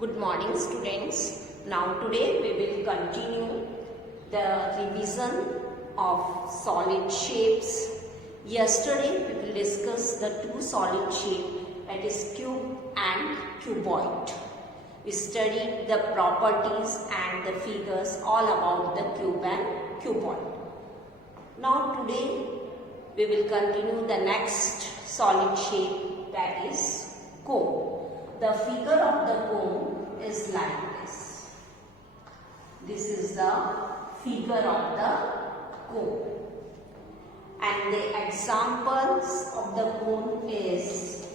Good morning students. Now today we will continue the revision of solid shapes. Yesterday we will discuss the two solid shapes, that is cube and cuboid. We studied the properties and the figures all about the cube and cuboid. Now today we will continue the next solid shape, that is cone. The figure of the cone is like this. This is the figure of the cone. And the examples of the cone is,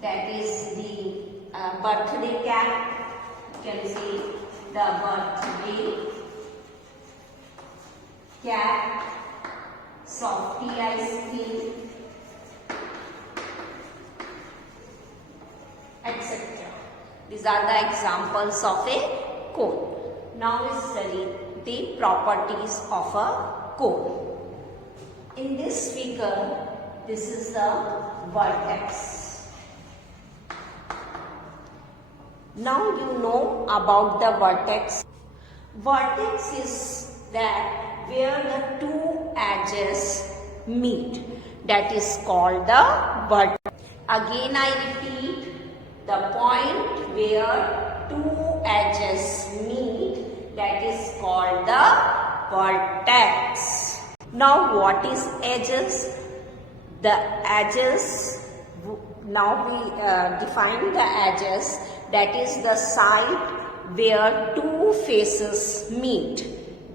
that is the birthday cap. You can see the birthday cap, softy ice cream, etc. These are the examples of a cone. Now we study the properties of a cone. In this figure, this is the vertex. Now you know about the vertex. Vertex is that where the two edges meet. That is called the vertex. Again I repeat, the point where two edges meet, that is called the vertex. Now what is edges? The edges, now we define the edges, that is the side where two faces meet,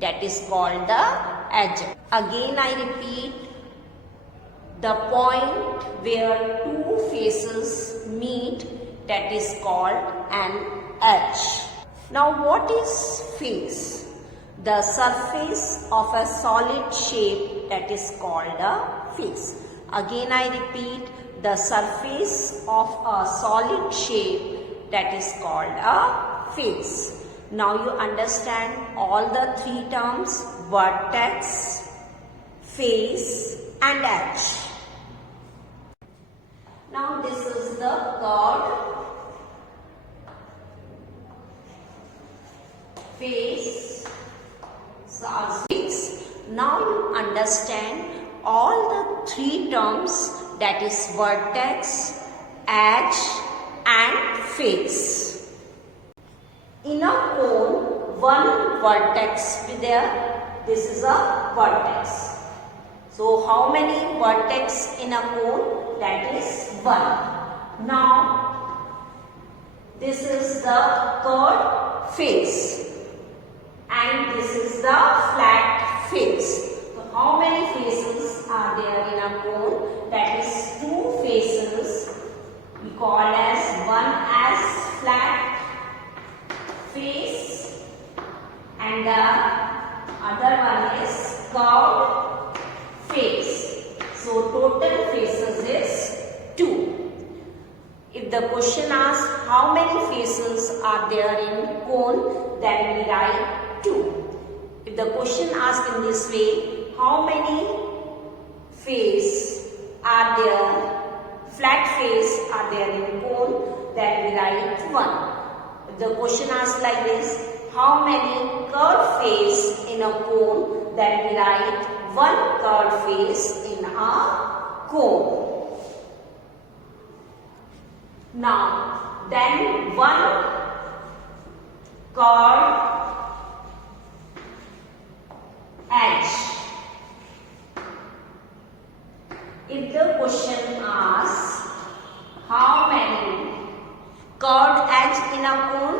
that is called the edge. Again I repeat, the point where two faces meet, that is called an edge. Now what is face? The surface of a solid shape, that is called a face. Again I repeat, the surface of a solid shape, that is called a face. Now you understand all the three terms: vertex, face and edge. Now this is the curved face, face. Now you understand all the three terms, that is vertex, edge and face. In a cone, one vertex be there. This is a vertex. So how many vertex in a cone? That is one. Now this is the curved face and this is the flat face. So how many faces are there in a cone? That is two faces. We call as one as flat face and the other one is curved face. So total faces is 2. If the question asks how many faces are there in cone, then we write 2. If the question asks in this way, how many face are there, flat face are there in cone, then we write 1. If the question asks like this, how many curved face in a cone, then we write 1 curved face in a cone. Now, then 1 curved edge. If the question asks how many curved edge in a cone,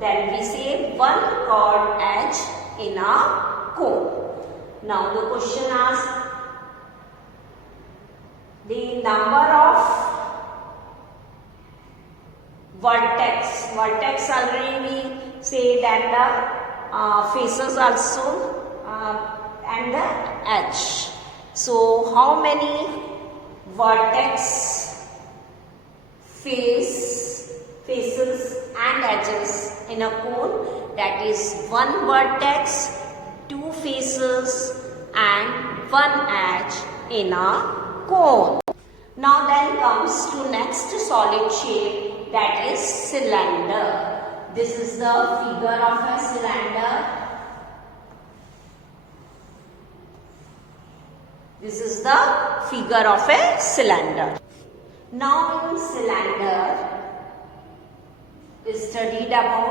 then we say 1 curved edge in a cone. Now the question asks the number of vertex. Vertex already we say that the faces also and the edge. So how many vertex, faces and edges in a cone? That is 1 vertex, 2 faces and 1 edge in a cone. Now then comes to next solid shape, that is cylinder. This is the figure of a cylinder. This is the figure of a cylinder. Now in cylinder, we studied about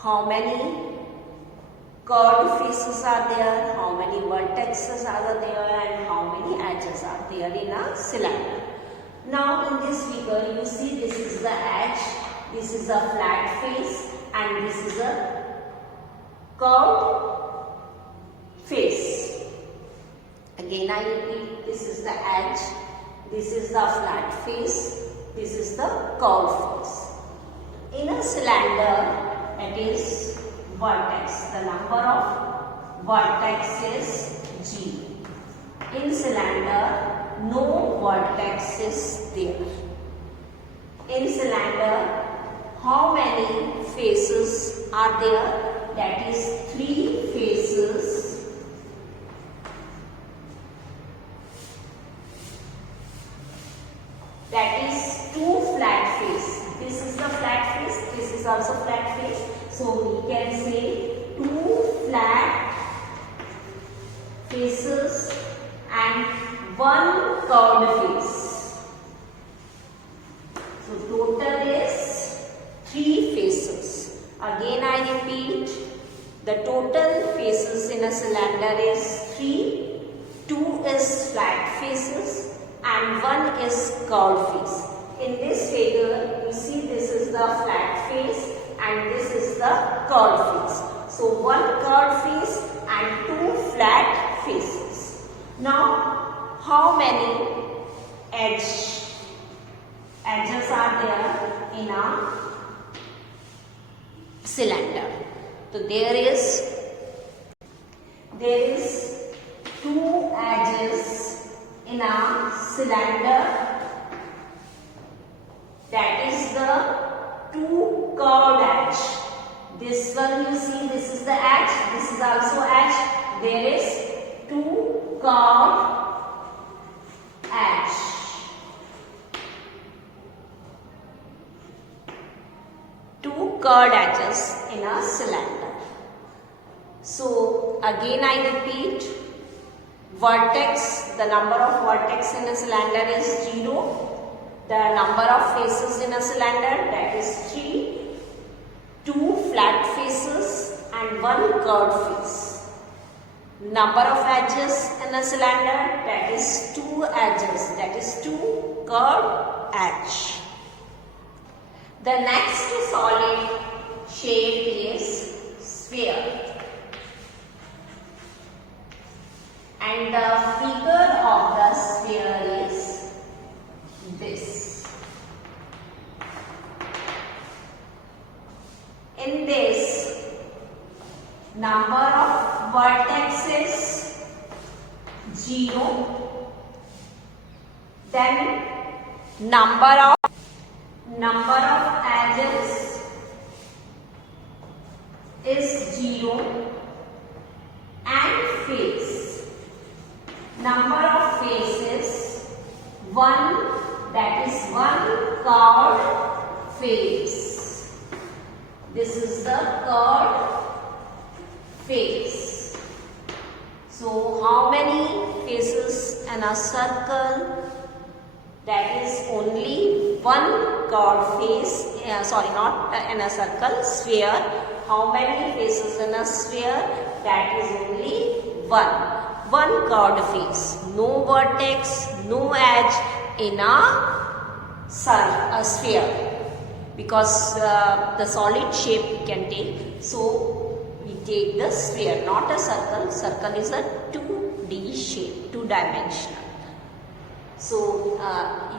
how many curved faces are there, how many vertices are there, and how many edges are there in a cylinder. Now in this figure, you see this is the edge, this is a flat face, and this is a curved face. Again I repeat, this is the edge, this is the flat face, this is the curved face. In a cylinder, it is vertex. The number of vertex is G. In cylinder, no vertex is there. In cylinder, how many faces are there? That is 3 faces. That is 2 flat face. This is the flat face, this is also flat face. So we can say 2 flat faces and 1 curved face. So total is 3 faces. Again I repeat, the total faces in a cylinder is 3. 2 is flat faces and 1 is curved face. In this figure, you see this is the flat face and this is the curved face. So 1 curved face and 2 flat faces. Now, how many edges are there in a cylinder? So there is 2 edges in a cylinder. That is the 2 curved edge. This one you see, this is the edge, this is also edge. There is 2 curved edge. 2 curved edges in a cylinder. So again I repeat, vertex, the number of vertex in a cylinder is 0. The number of faces in a cylinder, that is 3. 2 flat faces and 1 curved face. Number of edges in a cylinder, that is 2 edges, that is 2 curved edge. The next solid shape is sphere. And the figure of the sphere is this. In this, number of vertices 0. Then number of edges is 0 and face. Number of faces 1, that is 1 curved face. This is the curved face. So how many faces in a circle? That is only 1 curved face, not in a circle, sphere. How many faces in a sphere? That is only 1 curved face. No vertex, no edge in a sphere. Because the solid shape we can take, so we take the sphere, not a circle. Circle is a 2D shape, 2-dimensional. So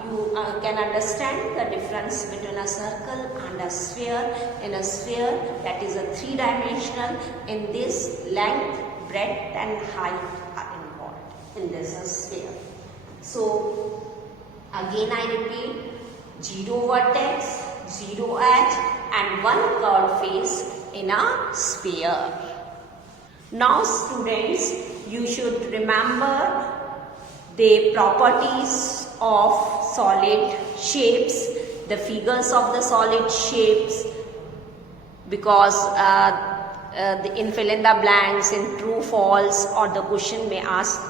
you can understand the difference between a circle and a sphere. In a sphere, that is a 3-dimensional. In this, length, breadth and height are involved in this sphere. So again I repeat, 0 vertex, 0 edge and 1 curved face in a sphere. Now students, you should remember the properties of solid shapes the figures of the solid shapes, because in fill in the blanks, in true false, or the question may ask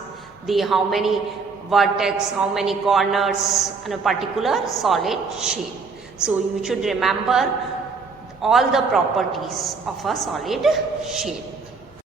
the how many vertex, how many corners in a particular solid shape. So you should remember all the properties of a solid shape.